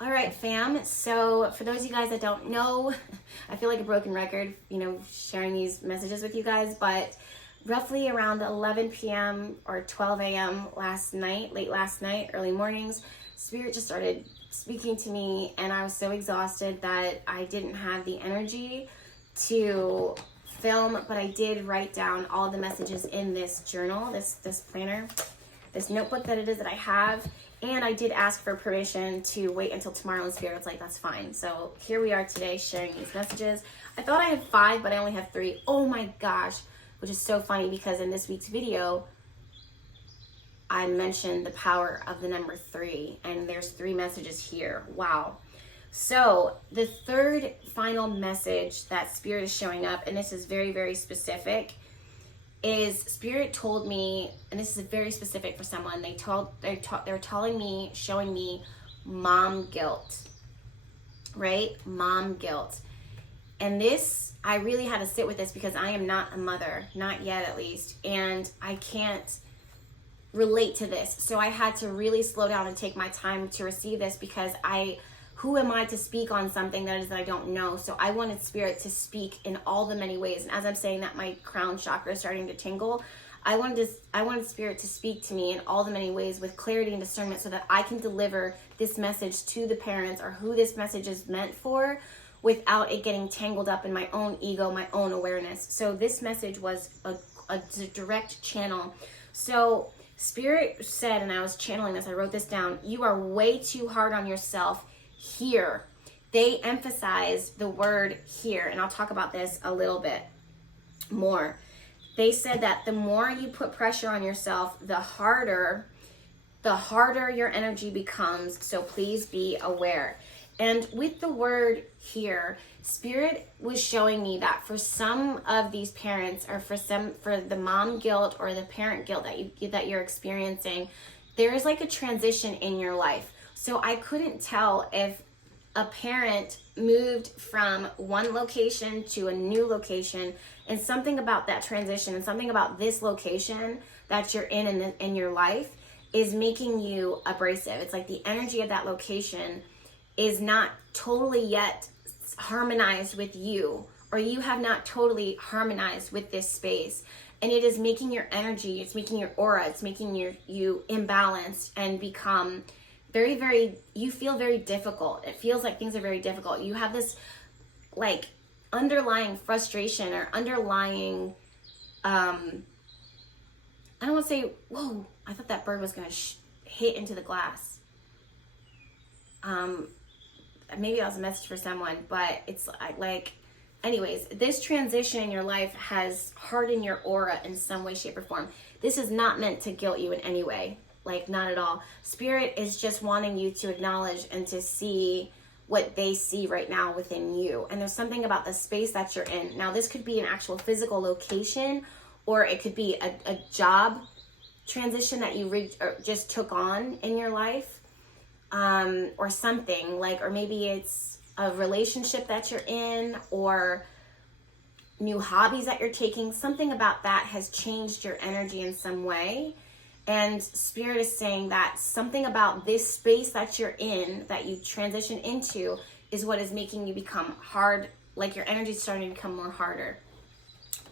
All right, fam. So for those of you guys that don't know, I feel like a broken record, sharing these messages with you guys, but roughly around 11 p.m. or 12 a.m. late last night, early mornings, Spirit just started speaking to me, and I was so exhausted that I didn't have the energy to film, but I did write down all the messages in this journal, this planner, this notebook that it is that I have. And I did ask for permission to wait until tomorrow, and Spirit was like, that's fine. So here we are today sharing these messages. I thought I had 5, but I only have 3. Oh my gosh, which is so funny because in this week's video, I mentioned the power of the number 3, and there's 3 messages here. Wow. So the third final message that Spirit is showing up, and this is very, very specific, is Spirit told me, and this is very specific for someone, they're telling me, showing me mom guilt, right? Mom guilt. And this, I really had to sit with this because I am not a mother, not yet at least, and I can't relate to this. So I had to really slow down and take my time to receive this because who am I to speak on something that I don't know? So I wanted Spirit to speak in all the many ways. And as I'm saying that, my crown chakra is starting to tingle. I wanted Spirit to speak to me in all the many ways with clarity and discernment so that I can deliver this message to the parents or who this message is meant for without it getting tangled up in my own ego, my own awareness. So this message was a direct channel. So Spirit said, and I was channeling this, I wrote this down, you are way too hard on yourself here. They emphasize the word here, and I'll talk about this a little bit more. They said that the more you put pressure on yourself, the harder your energy becomes, so please be aware. And with the word here, Spirit was showing me that for some of these parents, or for the mom guilt or the parent guilt that you're experiencing, there is like a transition in your life. So I couldn't tell if a parent moved from one location to a new location, and something about that transition and something about this location that you're in your life is making you abrasive. It's like the energy of that location is not totally yet harmonized with you, or you have not totally harmonized with this space. And it is making your energy, it's making your aura, it's making you imbalanced and become very, very, you feel very difficult. It feels like things are very difficult. You have this like underlying frustration or underlying, I don't want to say, whoa, I thought that bird was going to hit into the glass. Maybe that was a message for someone, but it's like, anyways, this transition in your life has hardened your aura in some way, shape, or form. This is not meant to guilt you in any way. Like, not at all. Spirit is just wanting you to acknowledge and to see what they see right now within you. And there's something about the space that you're in. Now, this could be an actual physical location, or it could be a job transition that you just took on in your life, or something like, or maybe it's a relationship that you're in, or new hobbies that you're taking. Something about that has changed your energy in some way. And Spirit is saying that something about this space that you're in, that you transition into, is what is making you become hard, like your energy is starting to become more harder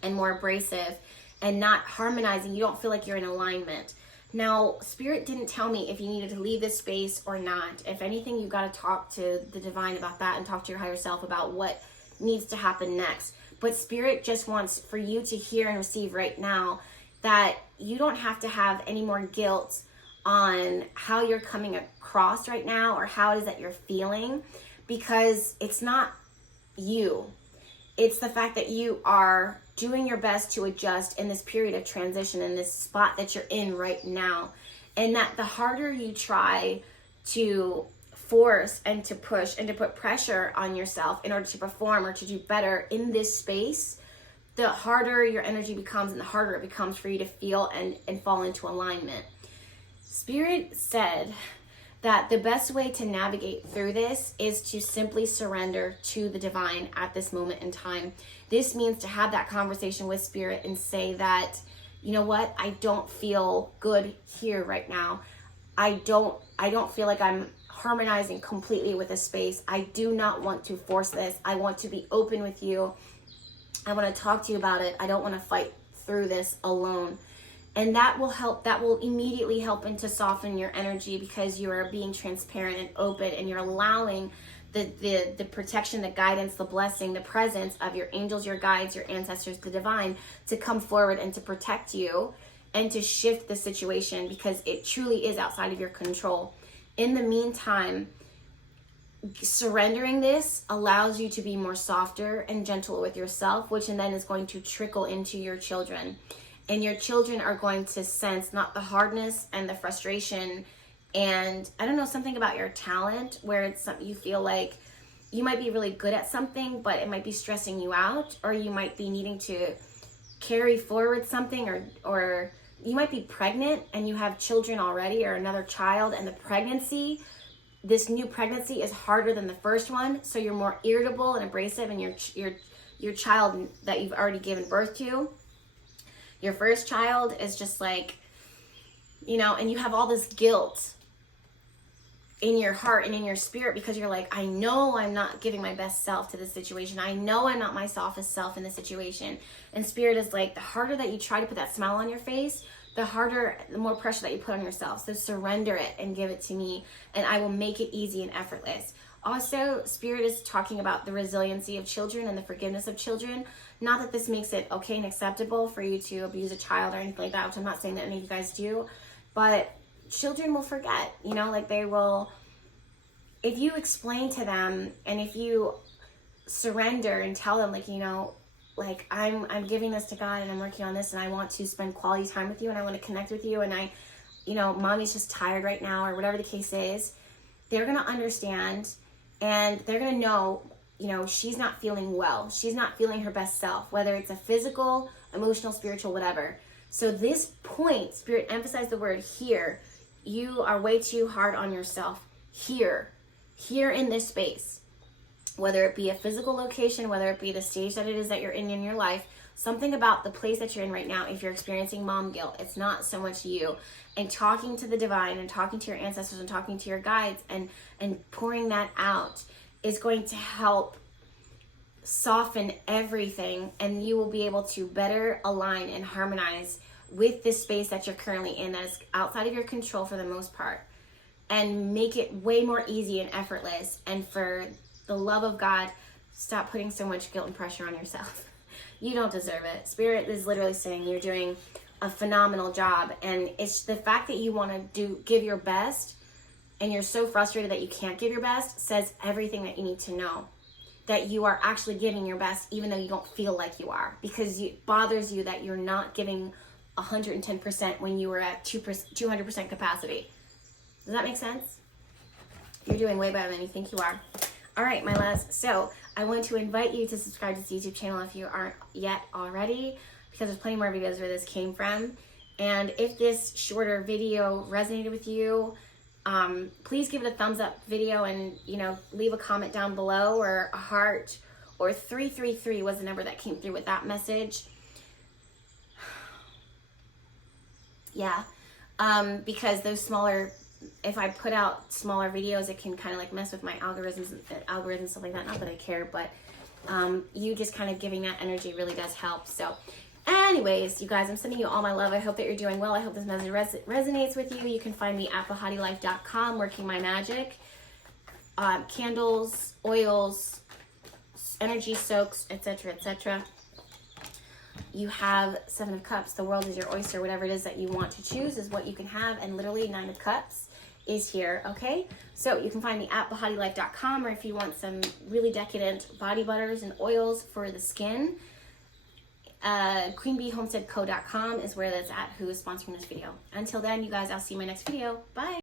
and more abrasive and not harmonizing. You don't feel like you're in alignment. Now, Spirit didn't tell me if you needed to leave this space or not. If anything, you got to talk to the divine about that and talk to your higher self about what needs to happen next. But Spirit just wants for you to hear and receive right now that you don't have to have any more guilt on how you're coming across right now or how it is that you're feeling, because it's not you. It's the fact that you are doing your best to adjust in this period of transition, in this spot that you're in right now. And that the harder you try to force and to push and to put pressure on yourself in order to perform or to do better in this space, the harder your energy becomes and the harder it becomes for you to feel and fall into alignment. Spirit said that the best way to navigate through this is to simply surrender to the divine at this moment in time. This means to have that conversation with Spirit and say that, you know what, I don't feel good here right now. I don't feel like I'm harmonizing completely with the space. I do not want to force this. I want to be open with you. I want to talk to you about it. I don't want to fight through this alone. And that will help. That will immediately help to soften your energy, because you are being transparent and open, and you're allowing the protection, the guidance, the blessing, the presence of your angels, your guides, your ancestors, the divine, to come forward and to protect you and to shift the situation, because it truly is outside of your control. In the meantime, surrendering this allows you to be more softer and gentle with yourself, which then is going to trickle into your children. And your children are going to sense not the hardness and the frustration and, I don't know, something about your talent where it's something you feel like you might be really good at something, but it might be stressing you out, or you might be needing to carry forward something, or you might be pregnant and you have children already, or another child, and the pregnancy, this new pregnancy is harder than the first one, so you're more irritable and abrasive, and your child that you've already given birth to, your first child, is just like, you know, and you have all this guilt in your heart and in your spirit, because you're like, I know I'm not giving my best self to this situation. I know I'm not my softest self in this situation. And spirit is like, the harder that you try to put that smile on your face, the more pressure that you put on yourself. So surrender it and give it to me, and I will make it easy and effortless. Also, spirit is talking about the resiliency of children and the forgiveness of children. Not that this makes it okay and acceptable for you to abuse a child or anything like that, which I'm not saying that any of you guys do, but children will forget, you know, like they will, if you explain to them, and if you surrender and tell them, like, you know, like, I'm giving this to God, and I'm working on this, and I want to spend quality time with you, and I want to connect with you, and I, you know, mommy's just tired right now, or whatever the case is, they're going to understand, and they're going to know, you know, she's not feeling well. She's not feeling her best self, whether it's a physical, emotional, spiritual, whatever. So this point, spirit emphasized the word here. You are way too hard on yourself here in this space, whether it be a physical location, whether it be the stage that it is that you're in your life, something about the place that you're in right now. If you're experiencing mom guilt, it's not so much you. And talking to the divine and talking to your ancestors and talking to your guides and pouring that out is going to help soften everything, and you will be able to better align and harmonize with this space that you're currently in that is outside of your control for the most part, and make it way more easy and effortless. And for the love of God, stop putting so much guilt and pressure on yourself. You don't deserve it. Spirit is literally saying you're doing a phenomenal job, and it's the fact that you want to give your best and you're so frustrated that you can't give your best says everything that you need to know, that you are actually giving your best even though you don't feel like you are, because it bothers you that you're not giving 110% when you were at 200% capacity. Does that make sense? You're doing way better than you think you are. All right, my loves. So I want to invite you to subscribe to this YouTube channel if you aren't yet already, because there's plenty more videos where this came from. And if this shorter video resonated with you, please give it a thumbs up video, and, you know, leave a comment down below, or a heart, or 333 was the number that came through with that message. Yeah, because those smaller, if I put out smaller videos, it can kind of like mess with my algorithms, stuff like that. Not that I care, but you just kind of giving that energy really does help. So anyways, you guys, I'm sending you all my love. I hope that you're doing well. I hope this message resonates with you. You can find me at BehatiLife.com, working my magic, candles, oils, energy soaks, etc., etc. You have 7 of Cups. The world is your oyster. Whatever it is that you want to choose is what you can have. And literally 9 of Cups is here, okay? So you can find me at BehatiLife.com, or if you want some really decadent body butters and oils for the skin, QueenBeeHomesteadCo.com is where that's at, who is sponsoring this video. Until then, you guys, I'll see you in my next video. Bye.